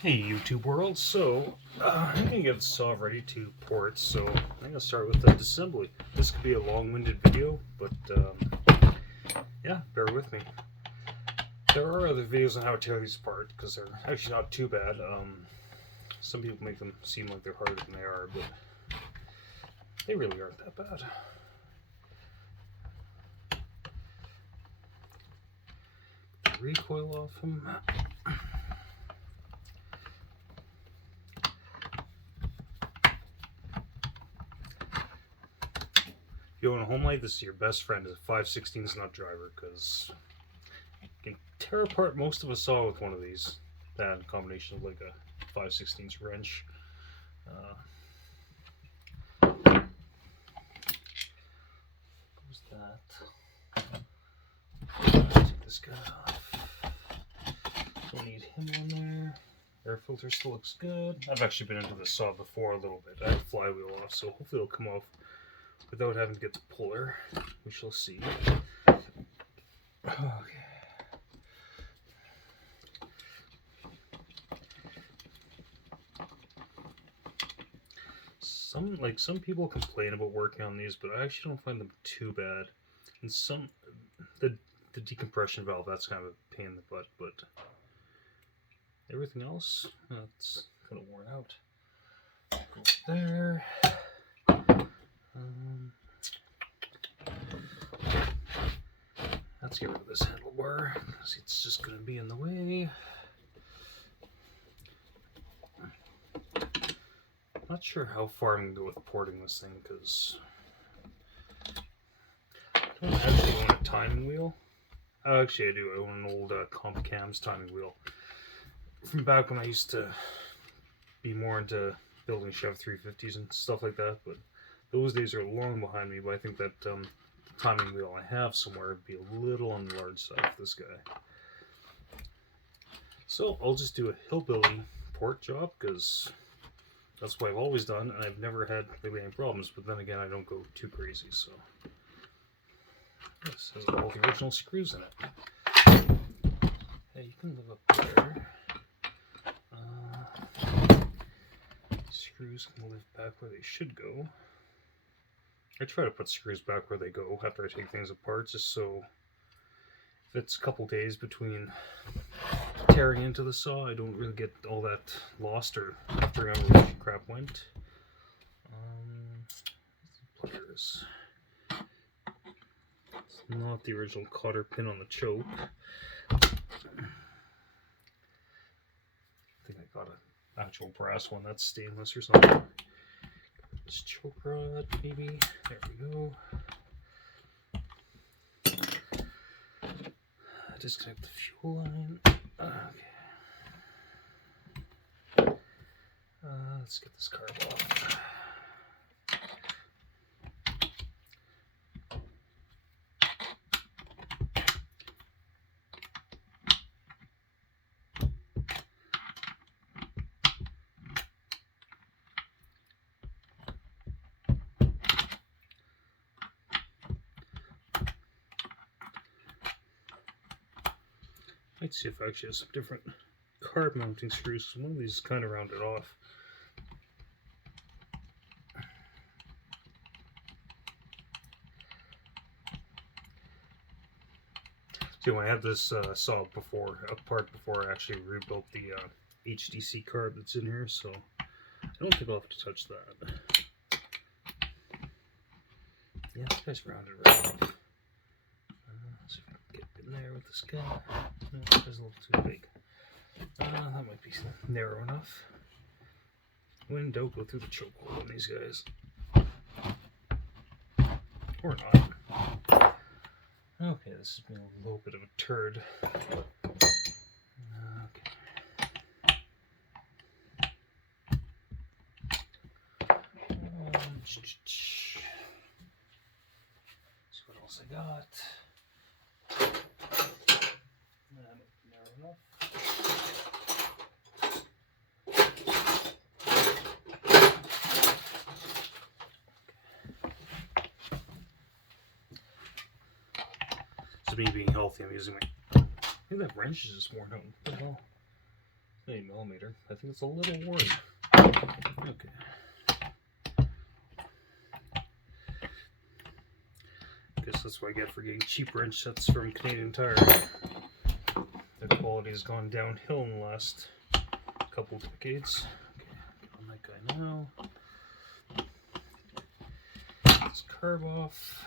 Hey YouTube world, so I'm gonna get the saw ready to port, so I'm gonna start with the disassembly. This could be a long-winded video, but yeah, bear with me. There are other videos on how to tear these apart, because they're actually not too bad. Some people make them seem like they're harder than they are, but they really aren't that bad. Get the recoil off them. If you own a Homelite, this is your best friend as a 5/16 nut driver, because you can tear apart most of a saw with one of these. That in combination of like a 5/16 wrench. What's that? Take this guy off. Don't need him on there. Air filter still looks good. I've actually been into the saw before a little bit. I have Flywheel off, so hopefully it'll come off without having to get the puller. We shall see. Okay. Some people complain about working on these, but I actually don't find them too bad. And the decompression valve, that's kind of a pain in the butt, but everything else, that's kind of worn out. Go there. Let's get rid of this handlebar because it's just going to be in the way. Not sure how far I'm going to go with porting this thing because I don't actually own a timing wheel. Oh, actually, I do. I own an old Comp Cams timing wheel from back when I used to be more into building Chev 350s and stuff like that, but those days are long behind me. But I think that the timing wheel I have somewhere would be a little on the large side for this guy. So I'll just do a hillbilly port job because that's what I've always done, and I've never had really any problems. But then again, I don't go too crazy, so this has all the original screws in it. Yeah, you can live up there. Screws can live back where they should go. I try to put screws back where they go after I take things apart, just so if it's a couple days between tearing into the saw, I don't really get all that lost or figuring out where the crap went. Pliers. It's not the original cotter pin on the choke. I think I got an actual brass one that's stainless or something. This choke rod, maybe. There we go. Disconnect the fuel line. Okay. Let's get this carb off. Might see if I actually have some different carb mounting screws. One of these is kind of rounded off. See, when I had this saw apart before I actually rebuilt the HDC carb that's in here, so I don't think I'll have to touch that. Yeah, this guy's rounded right off. Let's see if I can get in there with this guy. No, this guy's a little too big. That might be narrow enough. When in doubt, go through the choke hole on these guys. Or not. Okay, this has been a little bit of a turd. Okay. See what else I got. Narrow enough. So me being healthy, I'm using my. I think that wrench is just worn out. What the hell? 8mm. I think it's a little worn. Okay. Guess that's what I get for getting cheap wrench sets from Canadian Tire. The quality has gone downhill in the last couple decades. Okay, get on that guy now. Let's carve off.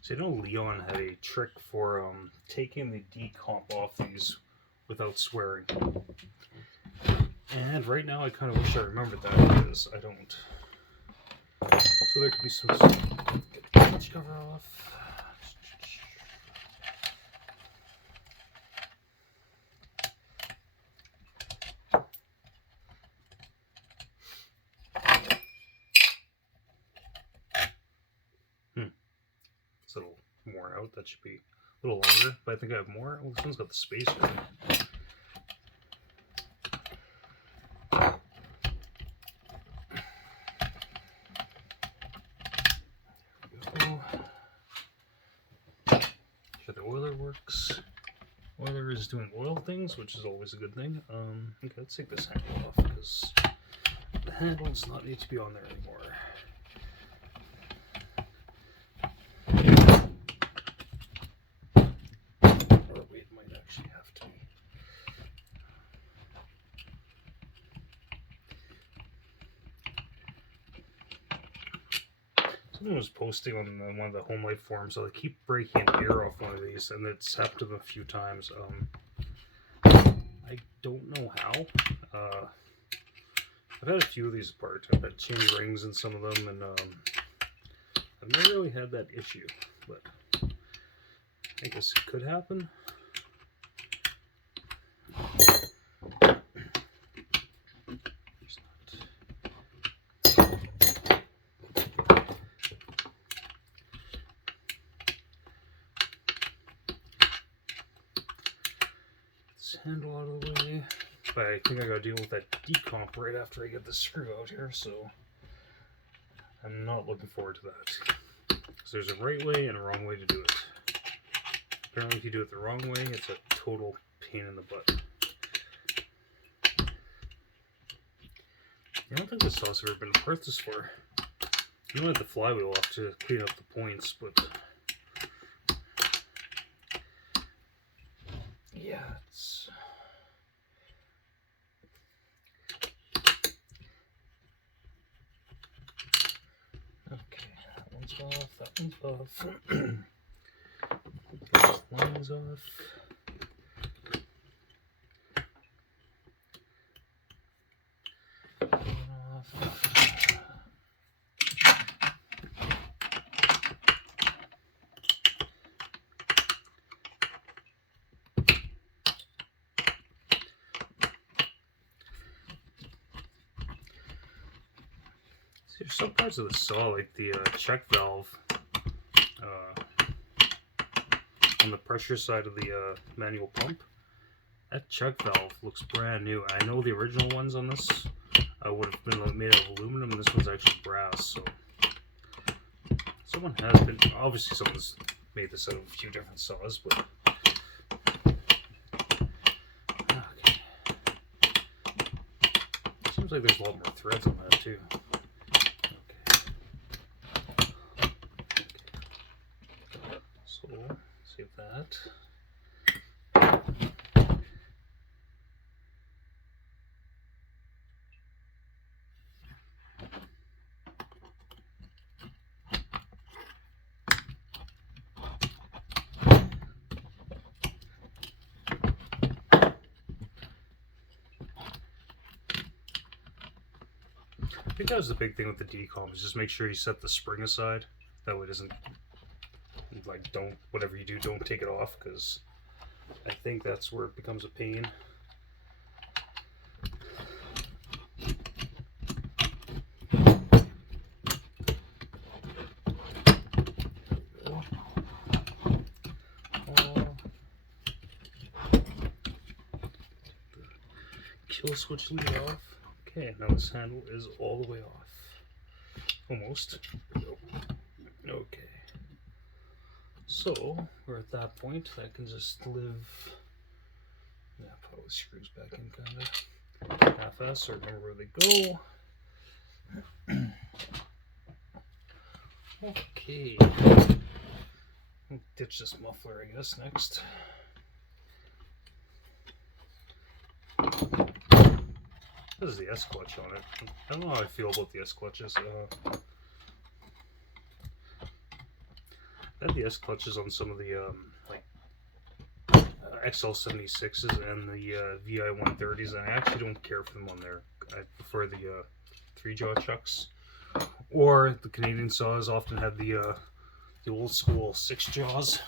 So I know Leon had a trick for taking the decomp off these without swearing. And right now I kind of wish I remembered that because I don't. So there could be some... Get the page cover off. It's a little worn out. That should be a little longer, but I think I have more. Oh, this one's got the spacer. Sure, the oiler works. Oiler is doing oil things, which is always a good thing. Okay, let's take this handle off because the handle does not need to be on there anymore. Someone was posting on one of the Homelite forums, so they keep breaking an ear off one of these, and it's happened to them a few times. I don't know how. I've had a few of these apart. I've had chain rings in some of them, and I've never really had that issue, but I guess it could happen. Handle out of the way, but I think I gotta deal with that decomp right after I get this screw out here, so I'm not looking forward to that. So there's a right way and a wrong way to do it. Apparently if you do it the wrong way, it's a total pain in the butt. I don't think this sauce has ever been worth this for. You don't have the flywheel off to clean up the points, but yeah, it's... Okay, that one's off, that one's off. Those lines off. That one off. There's some parts of the saw, like the check valve on the pressure side of the manual pump. That check valve looks brand new. I know the original ones on this would have been made of aluminum, and this one's actually brass. So someone has been, obviously someone's made this out of a few different saws, but okay. Seems like there's a lot more threads on that too. Save that. I think that was the big thing with the decomp, is just make sure you set the spring aside. That way it doesn't, like, don't, whatever you do, don't take it off, because I think that's where it becomes a pain. Kill switch lead off. Okay, now this handle is all the way off. Almost. There we go. Okay. So, we're at that point. I can just live... Yeah, put all the screws back in, kind of. Half-ass, so remember where they go. Okay. I'll ditch this muffler, I guess, next. This is the S-clutch on it. I don't know how I feel about the S-clutches. I had the S-clutches on some of the XL76s and the VI130s, and I actually don't care for them on there. I prefer the 3-jaw chucks. Or the Canadian saws often had the old school 6-jaws.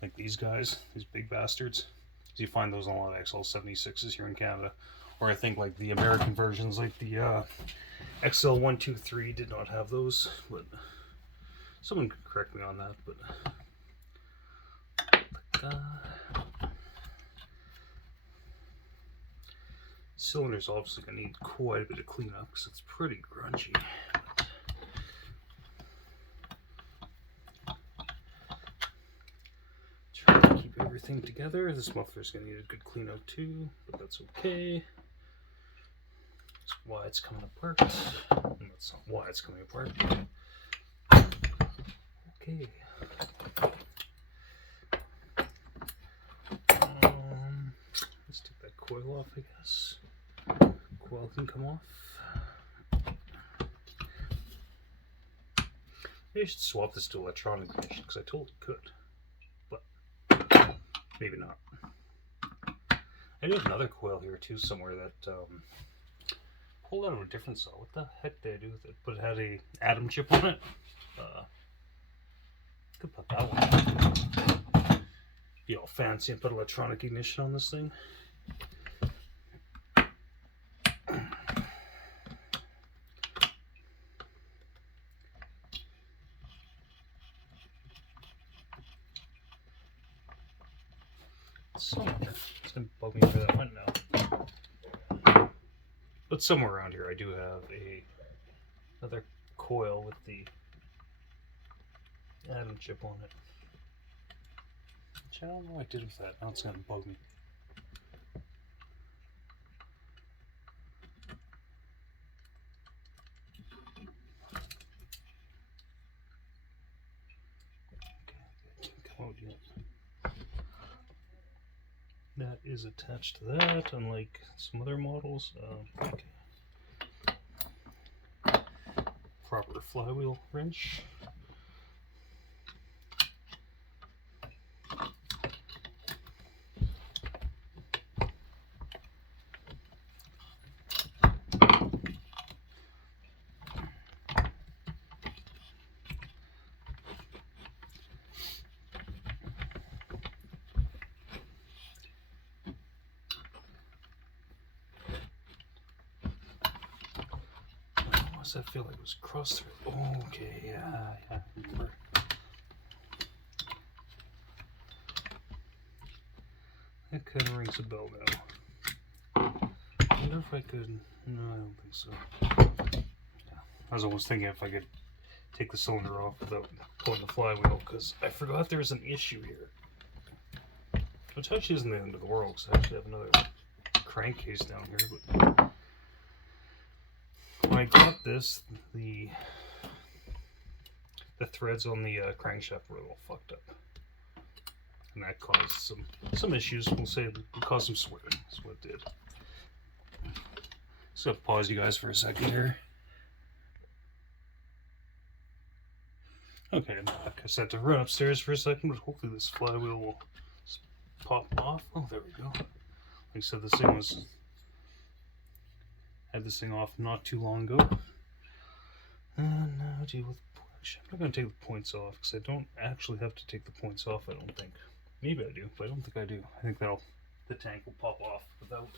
Like these guys, these big bastards. You find those on a lot of XL76s here in Canada. Or I think like the American versions, like the XL123 did not have those, but someone could correct me on that. But cylinder's obviously gonna need quite a bit of cleanup because it's pretty grungy. Try to keep everything together. This muffler's gonna need a good cleanup too, but that's okay. That's why it's coming apart. And that's not why it's coming apart. Okay. Let's take that coil off, I guess. Coil can come off. Maybe I should swap this to electronic ignition because I totally could, but maybe not. I do have another coil here too somewhere that pulled out of a different saw. What the heck did I do with it? But it had a atom chip on it. Could put that one. Be all fancy and put electronic ignition on this thing. Somewhere. It's gonna bug me where that went now. But somewhere around here I do have another coil with the atom chip on it. Which I don't know what I did with that. Now it's gonna bug me. Okay, it can't come out yet. That is attached to that, unlike some other models. Okay. Proper flywheel wrench. I feel like it was cross thread. Oh, okay, yeah, I remember. That kind of rings a bell now. I wonder if I could. No, I don't think so. Yeah. I was almost thinking if I could take the cylinder off without pulling the flywheel, because I forgot there was an issue here. Which actually isn't the end of the world, because I actually have another crankcase down here, but. When I got this, the threads on the crankshaft were a little fucked up, and that caused some issues. We'll say it caused some swearing. That's what it did. So I'll pause you guys for a second here. Okay, I'm back. I just had to run upstairs for a second, but hopefully this flywheel will just pop off. Oh, there we go. Like I said, this thing was. Had this thing off not too long ago. And now deal with. I'm not going to take the points off because I don't actually have to take the points off. I don't think. Maybe I do, but I don't think I do. I think the tank will pop off without.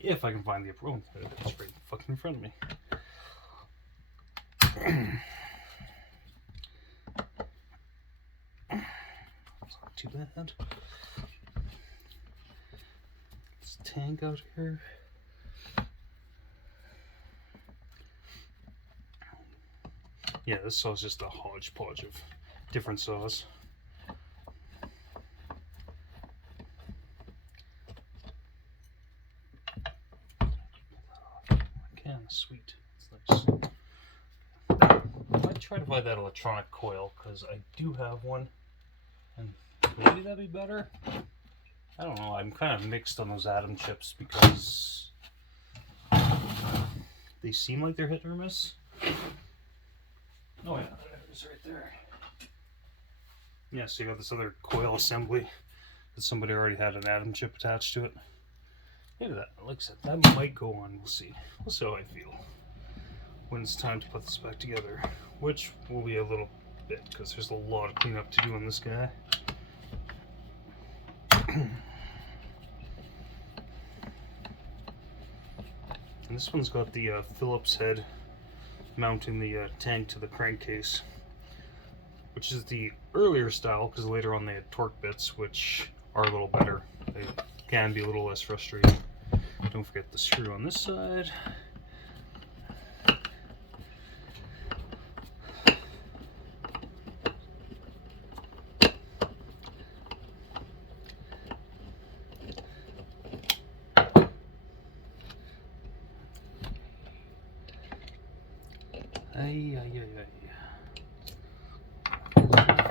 If I can find the approach, it's right fucking in front of me. not too bad. This tank out here. Yeah, this saw is just a hodgepodge of different saws. Can sweet. It's nice. I might try to buy that electronic coil because I do have one, and maybe that'd be better. I don't know. I'm kind of mixed on those atom chips because they seem like they're hit or miss. Oh yeah, it's right there. Yeah, so you got this other coil assembly that somebody already had an atom chip attached to it. Maybe that, like I said, that might go on. We'll see. We'll see how I feel when it's time to put this back together, which will be a little bit because there's a lot of cleanup to do on this guy. And this one's got the Phillips head mounting the tank to the crankcase, which is the earlier style because later on they had torque bits, which are a little better. They can be a little less frustrating. Don't forget the screw on this side.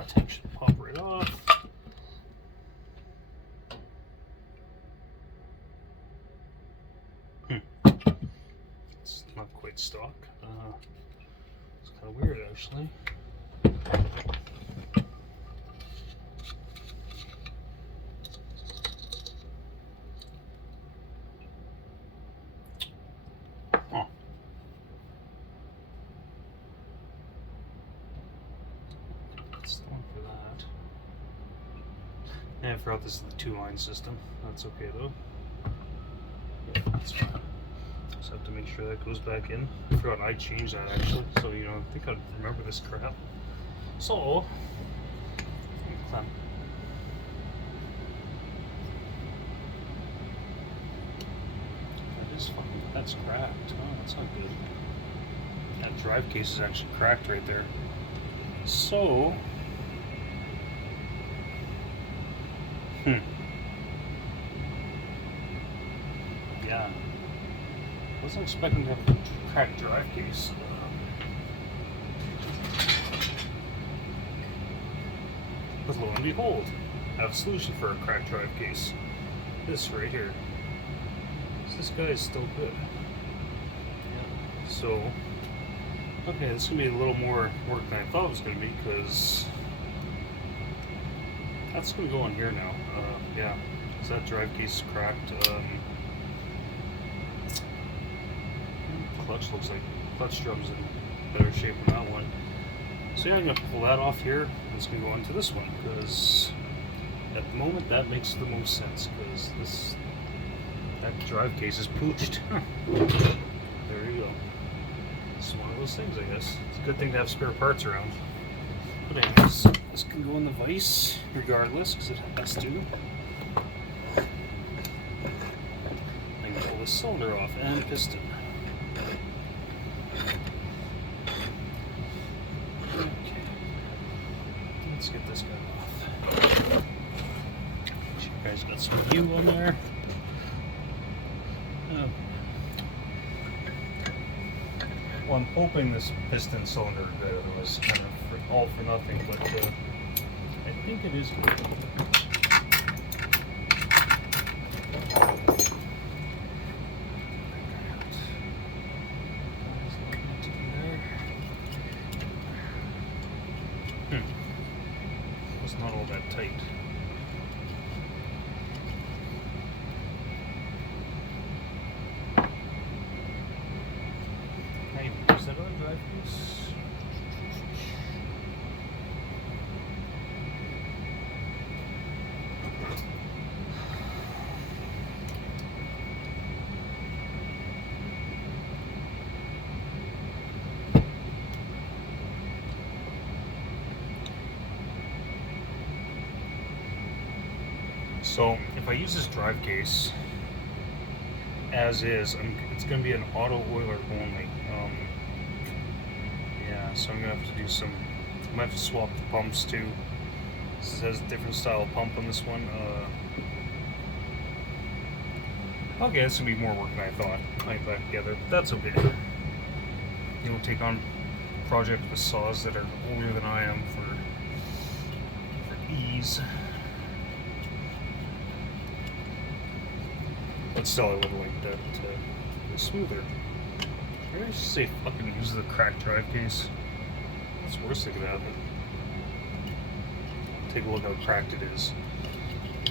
Tank should pop right off. It's not quite stock. It's kind of weird actually. Huh. That's the one for that. And I forgot this is the 2-line system. That's okay though. Yeah, that's fine. Just have to make sure that goes back in. I forgot I changed that actually, so you know, I think I'd remember this crap. So, clamp. That is fucking, that's cracked. Oh, that's not good. That drive case is actually cracked right there. So, yeah. Wasn't expecting to have a cracked drive case. But lo and behold, I have a solution for a cracked drive case. This right here. So this guy is still good. So, okay, this is going to be a little more work than I thought it was going to be because that's going to go on here now. Yeah, so that drive case is cracked. Clutch looks like clutch drum's in better shape than that one. So yeah, I'm going to pull that off here. And it's going to go into this one because at the moment that makes the most sense because that drive case is pooched. There you go. It's one of those things, I guess. It's a good thing to have spare parts around. But anyways, this can go in the vise regardless because it has to. I can pull the cylinder off and piston. Okay, let's get this guy off. You guys got some view on there. Well, I'm hoping this piston cylinder was kind of all for nothing, but I think it is good. It's not all that tight. Hey, is that on drive piece? So if I use this drive case as is, it's going to be an auto oiler only. Yeah, so I'm going to have to do some, I might have to swap the pumps too. This has a different style of pump on this one. Okay, this will be more work than I thought. Putting it back together, but that's okay. You don't take on a project with saws that are older than I am for ease. But still, I would like that smoother. Maybe I should say fucking use the cracked drive case. That's the worst thing that could happen. Take a look how cracked it is.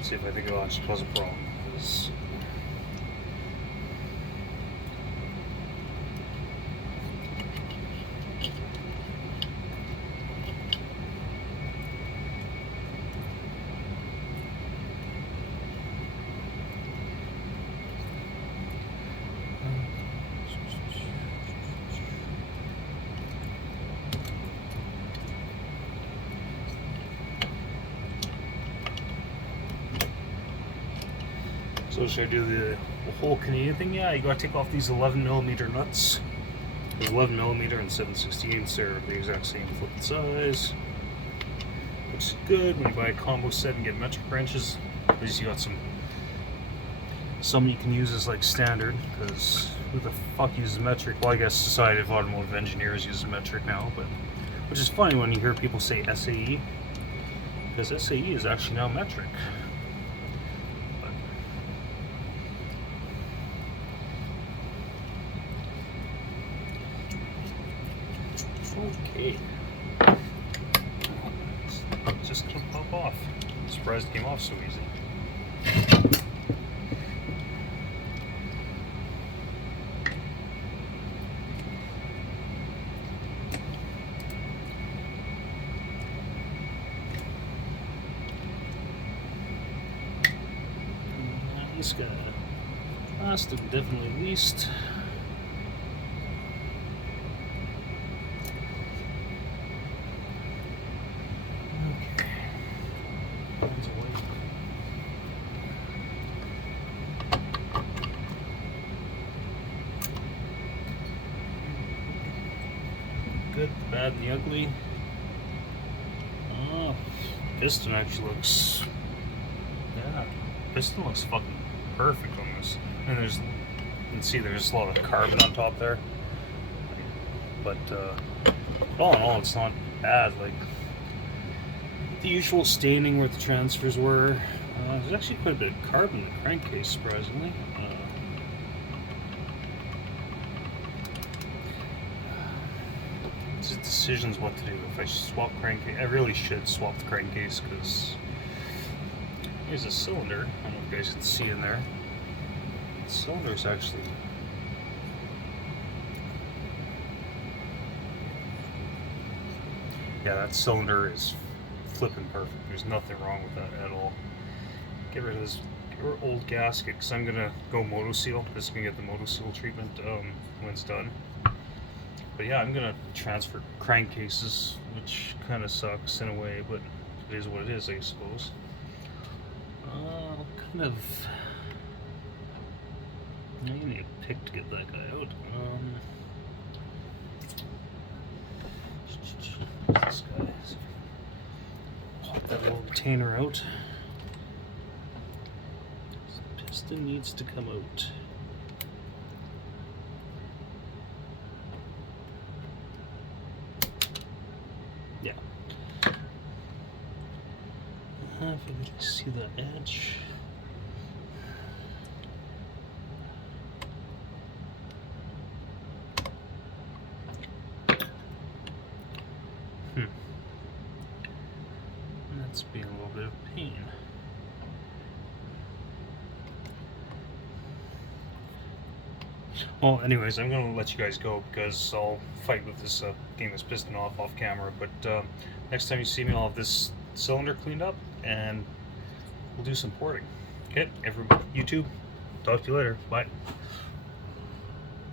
See if I think it'll actually cause a problem. Because so should I do the whole Canadian thing? Yeah, you gotta take off these 11mm nuts. There's 11mm and 7/16. They're the exact same flipped size, which is good when you buy a combo set and get metric wrenches. At least you got some you can use as like standard, because who the fuck uses metric? Well, I guess Society of Automotive Engineers uses metric now, but which is funny when you hear people say SAE, because SAE is actually now metric. Okay. It's just gonna pop off. I'm surprised it came off so easy. This guy, last and definitely least. Good, the bad, and the ugly. Oh, piston actually looks, yeah, piston looks fucking perfect on this. And there's, you can see there's a lot of carbon on top there. But all in all, it's not bad. Like the usual staining where the transfers were. There's actually quite a bit of carbon in the crankcase, surprisingly. It's just decisions what to do. If I swap crankcase, I really should swap the crankcase, because here's a cylinder. I don't know if you guys can see in there. The cylinder's actually, yeah, that cylinder is flipping perfect. There's nothing wrong with that at all. Get rid of this old gasket, because I'm gonna go moto seal. This is gonna get the moto seal treatment when it's done. But yeah, I'm gonna transfer crankcases, which kind of sucks in a way, but it is what it is, I suppose. Kind of. I need a pick to get that guy out. This guy. Pop that little retainer out. The piston needs to come out. Yeah. If you can see the edge. That's being a little bit of pain. Well, anyways, I'm going to let you guys go, because I'll fight with this getting this piston off camera. But next time you see me, I'll have this cylinder cleaned up, and we'll do some porting. Okay, everybody, YouTube, talk to you later. Bye.